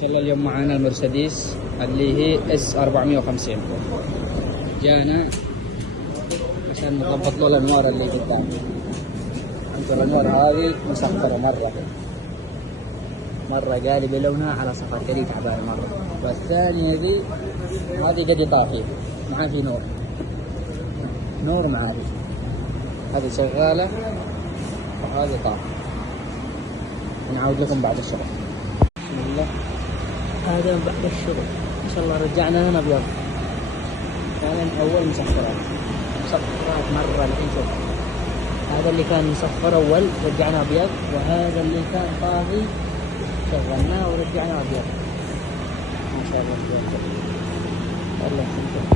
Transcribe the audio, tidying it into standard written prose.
ان شاء الله اليوم معانا المرسيدس اللي هي اس 450. جانا عشان نضبط له الانوار اللي قدام. الانوار هذه مسكره مره قالب لونها على صفر كذي تعبانه مره. والثانيه ذي هذه قد طافيه ما في نور معاري. هذه شغاله وهذه طافيه. نعود لكم بعد الشغل. بسم الله. هذا بعد الشغل ان شاء الله رجعنا هنا ابيض. كان اول مسفرات مره الحين شوف. هذا اللي كان مصفر اول رجعنا ابيض، وهذا اللي كان طافي شغلناه ورجعنا ابيض. ما شاء الله. والله